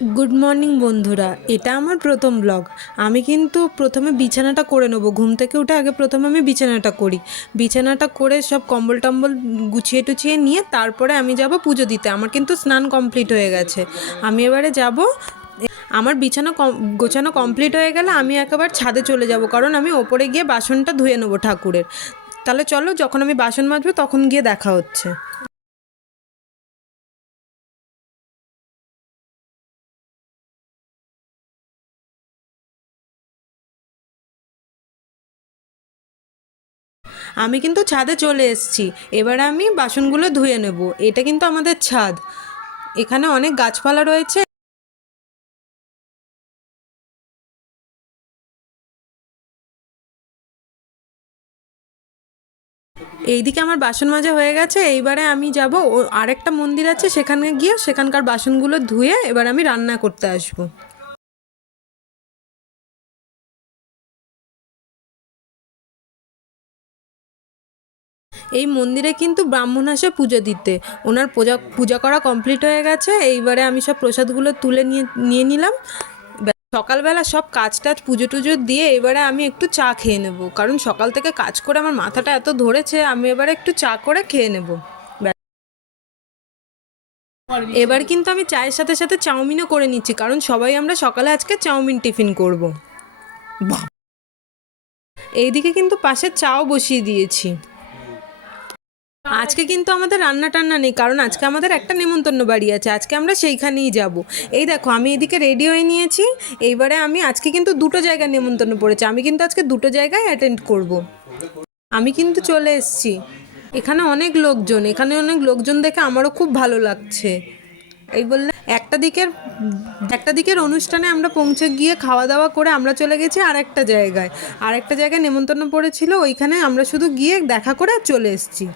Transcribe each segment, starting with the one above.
Good morning বন্ধুরা। এটা আমার প্রথম ব্লগ আমি কিন্তু প্রথমে বিছানাটা করে নেব। ঘুম থেকে উঠে আগে প্রথমে আমি বিছানাটা করি। বিছানাটা করে সব কম্বল টম্বল গুছিয়ে টুছিয়ে নিয়ে তারপরে আমি যাব পুজো দিতে। আমার কিন্তু স্নান কমপ্লিট হয়ে গেছে। আমি এবারে যাব। আমার বিছানা গোছানো কমপ্লিট হয়ে গেলে আমি একেবারে ছাদে চলে যাব। কারণ আমি ওপরে গিয়ে বাসনটা ধুয়ে নেব ঠাকুরের। তাহলে চলো, যখন আমি বাসন মাজবো তখন গিয়ে দেখা হচ্ছে। আমি কিন্তু ছাদে চলে এসেছি। এবার আমি বাসনগুলো ধুয়ে নেব। এটা কিন্তু আমাদের ছাদ। এখানে অনেক গাছপালা রয়েছে। এইদিকে আমার বাসন মাজা হয়ে গেছে। এইবারে আমি যাব। আরেকটা মন্দির আছে। সেখানে গিয়ে সেখানকার বাসনগুলো ধুয়ে এবার আমি রান্না করতে আসব। এই মন্দিরে কিন্তু ব্রাহ্মণ আসে পুজো দিতে। ওনার পূজা পূজা করা কমপ্লিট হয়ে গেছে। এইবারে আমি সব প্রসাদগুলো তুলে নিয়ে নিয়ে নিলাম। সকালবেলা সব কাজ টাজ পুজো টুজো দিয়ে এবারে আমি একটু চা খেয়ে নেব। কারণ সকাল থেকে কাজ করে আমার মাথাটা এত ধরেছে, আমি এবারে একটু চা করে খেয়ে নেব। এবার কিন্তু আমি চায়ের সাথে সাথে চাউমিনও করে নিচ্ছি, কারণ সবাই আমরা সকালে আজকে চাউমিন টিফিন করব। এইদিকে কিন্তু পাশে চাও বসিয়ে দিয়েছি। আজকে কিন্তু আমাদের রান্না টান্না নেই কারণ আজকে আমাদের একটা নেমন্তন্ন বাড়ি আছে আজকে আমরা সেইখানেই যাব। এই দেখো আমি এদিকে রেডি হয়ে নিয়েছি এইবারে আমি আজকে কিন্তু দুটো জায়গায় নেমন্তন্ন পড়েছে আমি কিন্তু আজকে দুটো জায়গায় অ্যাটেন্ড করব। আমি কিন্তু চলে এসেছি। এখানে অনেক লোকজন এখানে অনেক লোকজন দেখে আমারও খুব ভালো লাগছে। এই বললে একটা দিকের একটা দিকের অনুষ্ঠানে আমরা পৌঁছে গিয়ে খাওয়া দাওয়া করে আমরা চলে গেছি আর একটা জায়গায়। আর একটা জায়গায় নেমন্তন্ন পড়েছিল ওইখানে আমরা শুধু গিয়ে দেখা করে চলে এসেছি।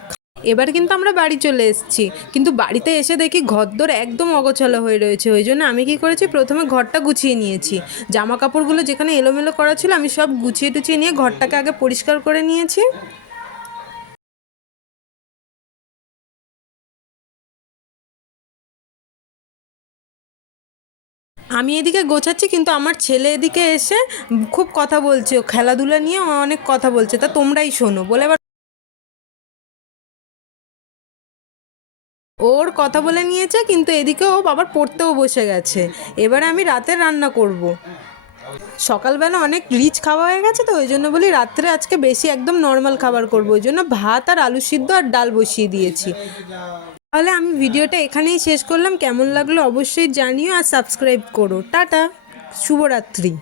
এবার কিন্তু আমরা বাড়ি চলে এসেছি। কিন্তু বাড়িতে এসে দেখি ঘরদোর একদম অগোছালো হয়ে রয়েছে। ওই জন্য আমি কি করেছি, প্রথমে ঘরটা গুছিয়ে নিয়েছি। জামা কাপড়গুলো যেখানে এলোমেলো করা ছিল, আমি সব গুছিয়ে টুছিয়ে নিয়ে ঘরটাকে আগে পরিষ্কার করে নিয়েছি। আমি এদিকে গোছাচ্ছি, কিন্তু আমার ছেলে এদিকে এসে খুব কথা বলছে। খেলাধুলা নিয়ে অনেক কথা বলছে। তা তোমরাই শোনো। বলে ওর কথা বলে নিয়েছে, কিন্তু এদিকে ও বাবার পড়তেও বসে গেছে। এবারে আমি রাতে রান্না করব। সকালবেলা অনেক রিচ খাওয়া হয়ে গেছে তো, ওই জন্য বলি রাত্রে আজকে বেশি একদম নর্মাল খাবার করব। ওই জন্য ভাত আর আলু সিদ্ধ আর ডাল বসিয়ে দিয়েছি। তাহলে আমি ভিডিওটা এখানেই শেষ করলাম। কেমন লাগল অবশ্যই জানিও আর সাবস্ক্রাইব করো। টাটা, শুভরাত্রি।